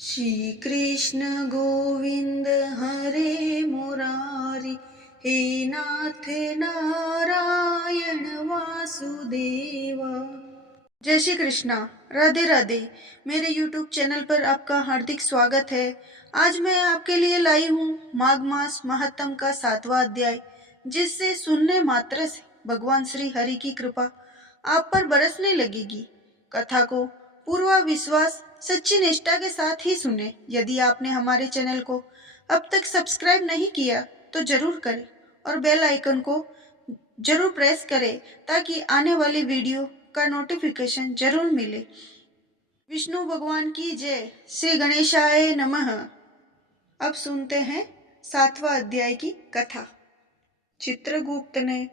श्री कृष्ण गोविंद हरे मुरारी, हे नाथ नारायण वासुदेवा। जय श्री कृष्णा, राधे राधे। मेरे YouTube channel पर आपका हार्दिक स्वागत है। आज मैं आपके लिए लाई हूँ माघ मास महात्म का 7वां अध्याय, जिससे सुनने मात्र से भगवान श्री हरि की कृपा आप पर बरसने लगेगी। कथा को पूरा विश्वास सच्ची निष्ठा के साथ ही सुने। यदि आपने हमारे चैनल को अब तक सब्सक्राइब नहीं किया तो जरूर करें और बेल आइकन को जरूर प्रेस करें ताकि आने वाली वीडियो का नोटिफिकेशन जरूर मिले। विष्णु भगवान की जय। श्री गणेशाय नमः। अब सुनते हैं 7वां अध्याय की कथा। चित्रगुप्त ने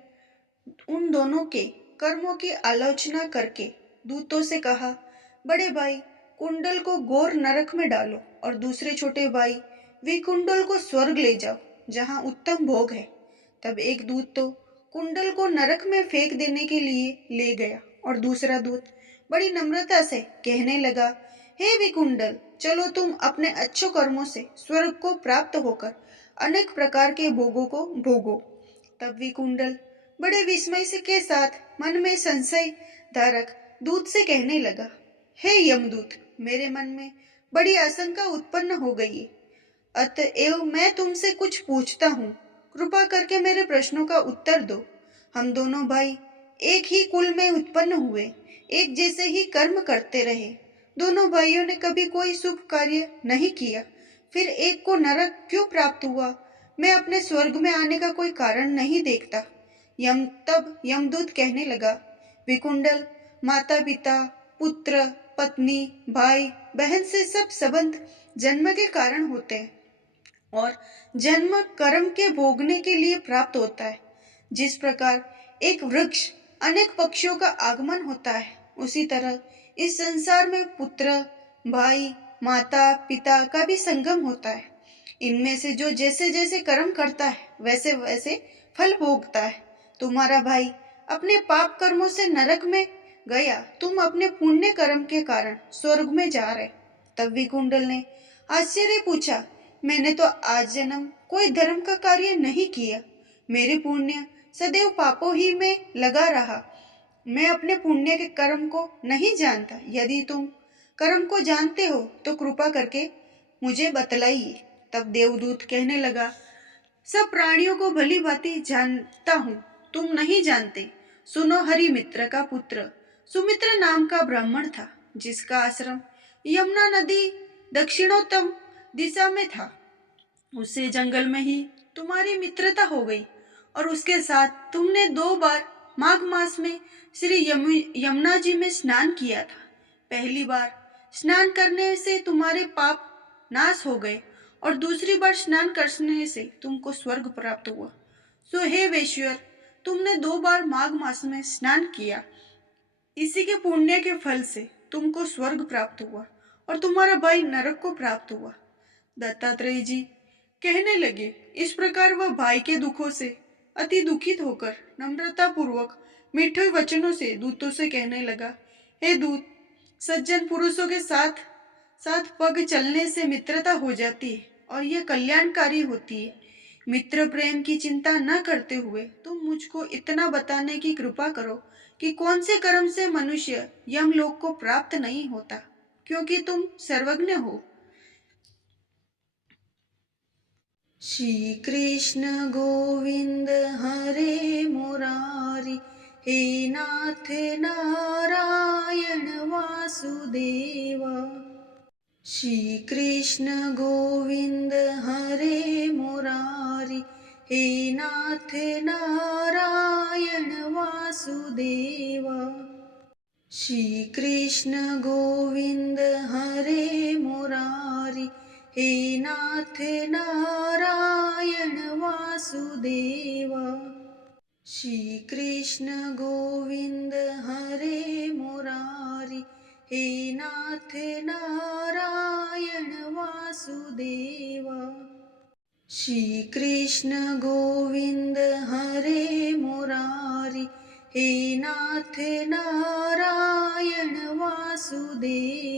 उन दोनों के कर्मों की आलोचना करके दूतों से कहा, बड़े भाई कुंडल को घोर नरक में डालो और दूसरे छोटे भाई विकुंडल को स्वर्ग ले जाओ जहां उत्तम भोग है। तब एक दूत तो कुंडल को नरक में फेंक देने के लिए ले गया और दूसरा दूत बड़ी नम्रता से कहने लगा, हे विकुंडल, चलो तुम अपने अच्छे कर्मों से स्वर्ग को प्राप्त होकर अनेक प्रकार के भोगों को भोगो। तब विकुंडल बड़े विस्मय से के साथ मन में संशय धारक दूत से कहने लगा, हे यमदूत, मेरे मन में बड़ी आशंका उत्पन्न हो गई, अतएव मैं तुमसे कुछ पूछता हूँ। कृपा करके मेरे प्रश्नों का उत्तर दो। हम दोनों भाई एक ही कुल में उत्पन्न हुए, एक जैसे ही कर्म करते रहे। दोनों भाइयों ने कभी कोई शुभ कार्य नहीं किया, फिर एक को नरक क्यों प्राप्त हुआ? मैं अपने स्वर्ग में आने का कोई कारण नहीं देखता। तब यमदूत कहने लगा, विकुंडल, माता पिता, पुत्र, पत्नी, भाई बहन से सब संबंध जन्म के कारण होते हैं और जन्म कर्म के भोगने के लिए प्राप्त होता है। जिस प्रकार एक वृक्ष अनेक पक्षियों का आगमन होता है, उसी तरह इस संसार में पुत्र, भाई, माता पिता का भी संगम होता है। इनमें से जो जैसे जैसे कर्म करता है वैसे वैसे फल भोगता है। तुम्हारा भाई अपने पाप कर्मों से नरक में गया, तुम अपने पुण्य कर्म के कारण स्वर्ग में जा रहे। तब विकुंडल ने आश्चर्य पूछा, मैंने तो आज जन्म कोई धर्म का कार्य नहीं किया, मेरे पुण्य सदैव पापों ही में लगा रहा। मैं अपने पुण्य के कर्म को नहीं जानता। यदि तुम कर्म को जानते हो तो कृपा करके मुझे बतलाइए। तब देवदूत कहने लगा, सब प्राणियों को भली भांति जानता हूँ, तुम नहीं जानते। सुनो, हरि मित्र का पुत्र सुमित्र नाम का ब्राह्मण था, जिसका आश्रम यमुना नदी दक्षिणोत्तर दिशा में था। उससे जंगल में ही तुम्हारी मित्रता हो गई और उसके साथ तुमने 2 बार माघ मास में श्री यमुना जी में स्नान किया था। पहली बार स्नान करने से तुम्हारे पाप नाश हो गए और दूसरी बार स्नान करने से तुमको स्वर्ग प्राप्त हुआ। सो हे वैश्वर, तुमने 2 बार माघ मास में स्नान किया, इसी के पुण्य के फल से तुमको स्वर्ग प्राप्त हुआ और तुम्हारा भाई नरक को प्राप्त हुआ। दत्तात्रेय जी कहने लगे, इस प्रकार वह भाई के दुखों से अति दुखित होकर नम्रता पूर्वक मीठे वचनों से दूतों से कहने लगा, हे दूत, सज्जन पुरुषों के साथ साथ पग चलने से मित्रता हो जाती है और यह कल्याणकारी होती है। मित्र प्रेम की चिंता न करते हुए तुम मुझको इतना बताने की कृपा करो कि कौन से कर्म से मनुष्य यमलोक को प्राप्त नहीं होता, क्योंकि तुम सर्वज्ञ हो। श्री कृष्ण गोविंद हरे मुरारी, हे नाथ नारायण वासुदेवा। श्री कृष्ण गोविंद हरे मुरारी, हे नाथ नारायण वासुदेवा। श्री कृष्ण गोविंद हरे मुरारी, हे नाथ नारायण वासुदेवा। श्री कृष्ण गोविंद हरे मुरारी, हे नाथ नारायण वासुदेवा। श्री कृष्ण गोविंद हरे मुरारी, हे नाथ नारायण वासुदेवा।